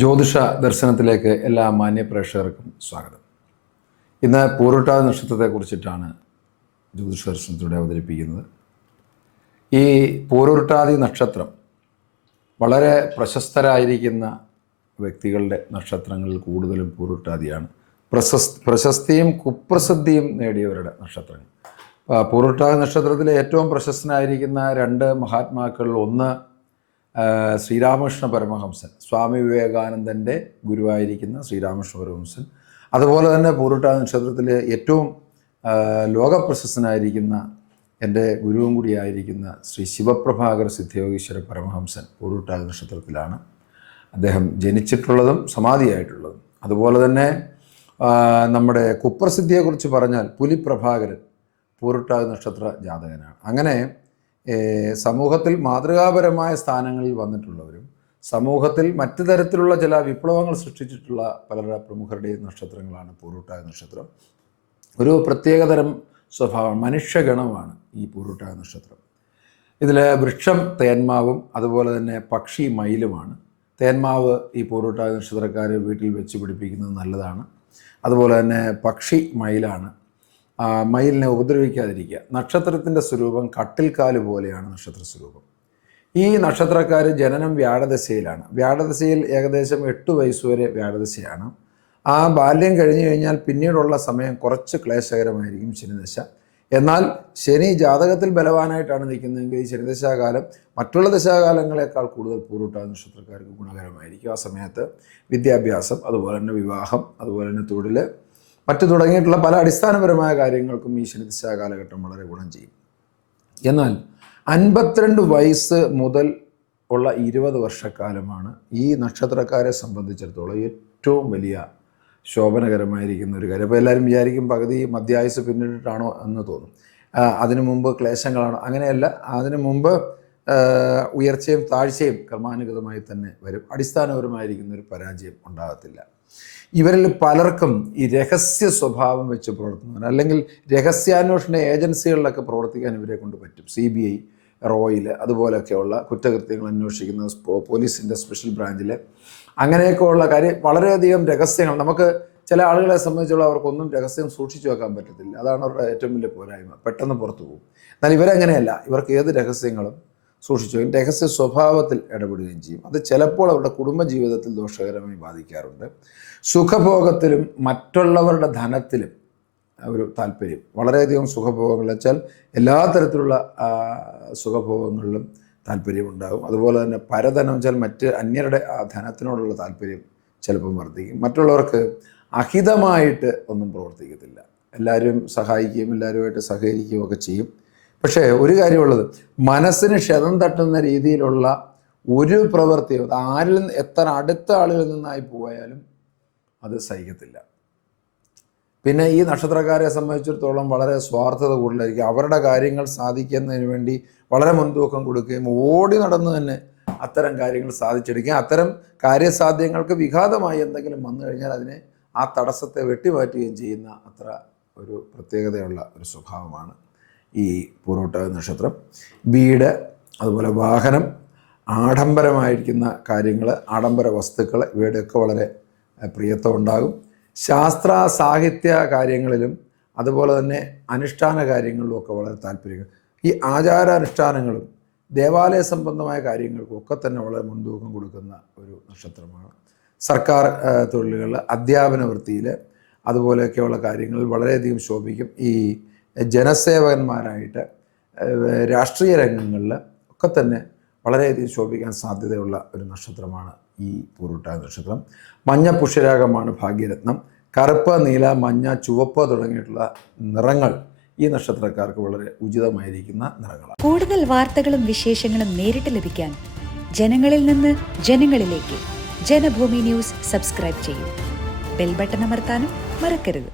ജ്യോതിഷ ദർശനത്തിലേക്ക് എല്ലാ മാന്യ പ്രേക്ഷകർക്കും സ്വാഗതം. ഇന്ന് പൂരുരുട്ടാതി നക്ഷത്രത്തെക്കുറിച്ചിട്ടാണ് ജ്യോതിഷ ദർശനത്തിലൂടെ അവതരിപ്പിക്കുന്നത്. ഈ പൂരുരുട്ടാതി നക്ഷത്രം വളരെ പ്രശസ്തരായിരിക്കുന്ന വ്യക്തികളുടെ നക്ഷത്രങ്ങളിൽ കൂടുതലും പൂരുരുട്ടാതിയാണ്. പ്രശസ്തിയും കുപ്രസിദ്ധിയും നേടിയവരുടെ നക്ഷത്രങ്ങൾ. പൂരുരുട്ടാതി നക്ഷത്രത്തിലെ ഏറ്റവും പ്രശസ്തനായിരിക്കുന്ന രണ്ട് മഹാത്മാക്കളിൽ ഒന്ന് ശ്രീരാമകൃഷ്ണ പരമഹംസൻ, സ്വാമി വിവേകാനന്ദൻ്റെ ഗുരുവായിരിക്കുന്ന ശ്രീരാമകൃഷ്ണ പരമഹംസൻ. അതുപോലെ തന്നെ പൂരുരുട്ടാതി നക്ഷത്രത്തിലെ ഏറ്റവും ലോകപ്രശസ്തനായിരിക്കുന്ന എൻ്റെ ഗുരുവും കൂടിയായിരിക്കുന്ന ശ്രീ ശിവപ്രഭാകര സിദ്ധയോഗീശ്വര പരമഹംസൻ പൂരുരുട്ടാതി നക്ഷത്രത്തിലാണ് അദ്ദേഹം ജനിച്ചിട്ടുള്ളതും സമാധിയായിട്ടുള്ളതും. അതുപോലെ തന്നെ നമ്മുടെ കുപ്രസിദ്ധിയെക്കുറിച്ച് പറഞ്ഞാൽ പുലിപ്രഭാകരൻ പൂരുരുട്ടാതി നക്ഷത്ര ജാതകനാണ്. അങ്ങനെ സമൂഹത്തിൽ മാതൃകാപരമായ സ്ഥാനങ്ങളിൽ വന്നിട്ടുള്ളവരും സമൂഹത്തിൽ മറ്റു തരത്തിലുള്ള ചില വിപ്ലവങ്ങൾ സൃഷ്ടിച്ചിട്ടുള്ള പല പ്രമുഖരുടെയും നക്ഷത്രങ്ങളാണ് പൂരുരുട്ടാതി നക്ഷത്രം. ഒരു പ്രത്യേകതരം സ്വഭാവം, മനുഷ്യഗണമാണ് ഈ പൂരുരുട്ടാതി നക്ഷത്രം. ഇതിൽ വൃക്ഷം തേന്മാവും അതുപോലെ തന്നെ പക്ഷി മയിലുമാണ്. തേന്മാവ് ഈ പൂരുരുട്ടാതി നക്ഷത്രക്കാർ വീട്ടിൽ വെച്ച് പിടിപ്പിക്കുന്നത് നല്ലതാണ്. അതുപോലെ തന്നെ പക്ഷി മയിലാണ്. മയിലിനെ ഉപദ്രവിക്കാതിരിക്കുക. നക്ഷത്രത്തിൻ്റെ സ്വരൂപം കട്ടിൽക്കാല് പോലെയാണ് നക്ഷത്ര സ്വരൂപം. ഈ നക്ഷത്രക്കാർ ജനനം വ്യാഴദശയിലാണ്. വ്യാഴദശയിൽ ഏകദേശം 8 വയസ്സുവരെ വ്യാഴദശയാണ്. ആ ബാല്യം കഴിഞ്ഞു കഴിഞ്ഞാൽ പിന്നീടുള്ള സമയം കുറച്ച് ക്ലേശകരമായിരിക്കും ശനിദശ. എന്നാൽ ശനി ജാതകത്തിൽ ബലവാനായിട്ടാണ് നിൽക്കുന്നതെങ്കിൽ ഈ ശനിദശാകാലം മറ്റുള്ള ദശാകാലങ്ങളെക്കാൾ കൂടുതൽ പൂരുരുട്ടാതി നക്ഷത്രക്കാർക്ക് ഗുണകരമായിരിക്കും. ആ സമയത്ത് വിദ്യാഭ്യാസം, അതുപോലെ തന്നെ വിവാഹം, അതുപോലെ തന്നെ തൊഴിൽ, മറ്റു തുടങ്ങിയിട്ടുള്ള പല അടിസ്ഥാനപരമായ കാര്യങ്ങൾക്കും ഈ ശനിദശാ കാലഘട്ടം വളരെ ഗുണം ചെയ്യും. എന്നാൽ 52 വയസ്സ് മുതൽ ഉള്ള 20 വർഷക്കാലമാണ് ഈ നക്ഷത്രക്കാരെ സംബന്ധിച്ചിടത്തോളം ഏറ്റവും വലിയ ശോഭനകരമായിരിക്കുന്ന ഒരു കാര്യം. അപ്പോൾ എല്ലാവരും വിചാരിക്കും പകുതി മധ്യായുസ് പിന്നിട്ടിട്ടാണോ എന്ന് തോന്നും. അതിനു മുമ്പ് ക്ലേശങ്ങളാണോ? അങ്ങനെയല്ല. അതിനു മുമ്പ് ഉയർച്ചയും താഴ്ചയും ക്രമാനുഗതമായി തന്നെ വരും. അടിസ്ഥാനപരമായിരിക്കുന്ന ഒരു പരാജയം ഉണ്ടാകത്തില്ല. ഇവരിൽ പലർക്കും ഈ രഹസ്യ സ്വഭാവം വെച്ച് പ്രവർത്തിക്കുന്നവർ, അല്ലെങ്കിൽ രഹസ്യാന്വേഷണ ഏജൻസികളിലൊക്കെ പ്രവർത്തിക്കാൻ ഇവരെ കൊണ്ട് പറ്റും. CBI, റോയിൽ, അതുപോലെയൊക്കെയുള്ള കുറ്റകൃത്യങ്ങൾ അന്വേഷിക്കുന്ന പോലീസിൻ്റെ സ്പെഷ്യൽ ബ്രാഞ്ചിൽ അങ്ങനെയൊക്കെയുള്ള കാര്യം വളരെയധികം രഹസ്യങ്ങൾ. നമുക്ക് ചില ആളുകളെ സംബന്ധിച്ചുള്ള അവർക്കൊന്നും രഹസ്യം സൂക്ഷിച്ചു വെക്കാൻ പറ്റത്തില്ല. അതാണ് അവരുടെ ഏറ്റവും വലിയ പോരായ്മ. പെട്ടെന്ന് പുറത്തു പോകും. എന്നാൽ ഇവരങ്ങനെയല്ല. ഇവർക്ക് ഏത് രഹസ്യങ്ങളും സൂക്ഷിച്ചു വയ്ക്കും. രഹസ്യ സ്വഭാവത്തിൽ ഇടപെടുകയും ചെയ്യും. അത് ചിലപ്പോൾ അവരുടെ കുടുംബജീവിതത്തിൽ ദോഷകരമായി ബാധിക്കാറുണ്ട്. സുഖഭോഗത്തിലും മറ്റുള്ളവരുടെ ധനത്തിലും ഒരു താല്പര്യം, വളരെയധികം സുഖഭോഗങ്ങൾ വെച്ചാൽ എല്ലാ തരത്തിലുള്ള സുഖഭോഗങ്ങളിലും താല്പര്യമുണ്ടാകും. അതുപോലെ തന്നെ പരധനം വെച്ചാൽ മറ്റ് അന്യരുടെ ആ ധനത്തിനോടുള്ള താല്പര്യം ചിലപ്പം വർദ്ധിക്കും. മറ്റുള്ളവർക്ക് അഹിതമായിട്ട് ഒന്നും പ്രവർത്തിക്കത്തില്ല. എല്ലാവരും സഹായിക്കുകയും എല്ലാവരുമായിട്ട് സഹകരിക്കുകയും ഒക്കെ ചെയ്യും. പക്ഷേ ഒരു കാര്യമുള്ളത്, മനസ്സിന് ക്ഷതം തട്ടുന്ന രീതിയിലുള്ള ഒരു പ്രവൃത്തിയും ആരിൽ നിന്ന് എത്ര അടുത്ത ആളുകളിൽ നിന്നായി പോയാലും അത് സഹിക്കത്തില്ല. പിന്നെ ഈ നക്ഷത്രക്കാരെ സംബന്ധിച്ചിടത്തോളം വളരെ സ്വാർത്ഥത കൂടുതലായിരിക്കും. അവരുടെ കാര്യങ്ങൾ സാധിക്കുന്നതിന് വേണ്ടി വളരെ മുൻതൂക്കം കൊടുക്കുകയും ഓടി നടന്ന് തന്നെ അത്തരം കാര്യങ്ങൾ സാധിച്ചെടുക്കുകയും അത്തരം കാര്യസാധ്യങ്ങൾക്ക് വിഘാതമായി എന്തെങ്കിലും വന്നു കഴിഞ്ഞാൽ അതിനെ ആ തടസ്സത്തെ വെട്ടിമാറ്റുകയും ചെയ്യുന്ന അത്ര ഒരു പ്രത്യേകതയുള്ള ഒരു സ്വഭാവമാണ് ഈ പൂരുരുട്ടാതി നക്ഷത്രം. വീട്, അതുപോലെ വാഹനം, ആഡംബരമായിരിക്കുന്ന കാര്യങ്ങൾ, ആഡംബര വസ്തുക്കൾ, ഇവയുടെയൊക്കെ വളരെ പ്രിയത്വം ഉണ്ടാകും. ശാസ്ത്ര സാഹിത്യ കാര്യങ്ങളിലും അതുപോലെ തന്നെ അനുഷ്ഠാന കാര്യങ്ങളിലും ഒക്കെ വളരെ താല്പര്യം. ഈ ആചാരാനുഷ്ഠാനങ്ങളും ദേവാലയ സംബന്ധമായ കാര്യങ്ങൾക്കും ഒക്കെ തന്നെ വളരെ മുൻതൂക്കം കൊടുക്കുന്ന ഒരു നക്ഷത്രമാണ്. സർക്കാർ തൊഴിലുകൾ, അധ്യാപന വൃത്തിയിൽ, അതുപോലെയൊക്കെയുള്ള കാര്യങ്ങളിൽ വളരെയധികം ശോഭിക്കും. ഈ ജനസേവകന്മാരായിട്ട് രാഷ്ട്രീയ രംഗങ്ങളിൽ ഒക്കെ തന്നെ വളരെയധികം ശോഭിക്കാൻ സാധ്യതയുള്ള ഒരു നക്ഷത്രമാണ് ഈ പൂരുരുട്ടാതി നക്ഷത്രം. മഞ്ഞ പുഷ്യരാഗമാണ് ഭാഗ്യരത്നം. കറുപ്പ്, നീല, മഞ്ഞ, ചുവപ്പ് തുടങ്ങിയിട്ടുള്ള നിറങ്ങൾ ഈ നക്ഷത്രക്കാർക്ക് വളരെ ഉചിതമായിരിക്കുന്ന നിറങ്ങളാണ്. കൂടുതൽ വാർത്തകളും വിശേഷങ്ങളും നേരിട്ട് ലഭിക്കാൻ ജനങ്ങളിൽ നിന്ന് ജനങ്ങളിലേക്ക് ജനഭൂമി ന്യൂസ് സബ്സ്ക്രൈബ് ചെയ്യൂ. ബെൽ ബട്ടൺ അമർത്താനും മറക്കരുത്.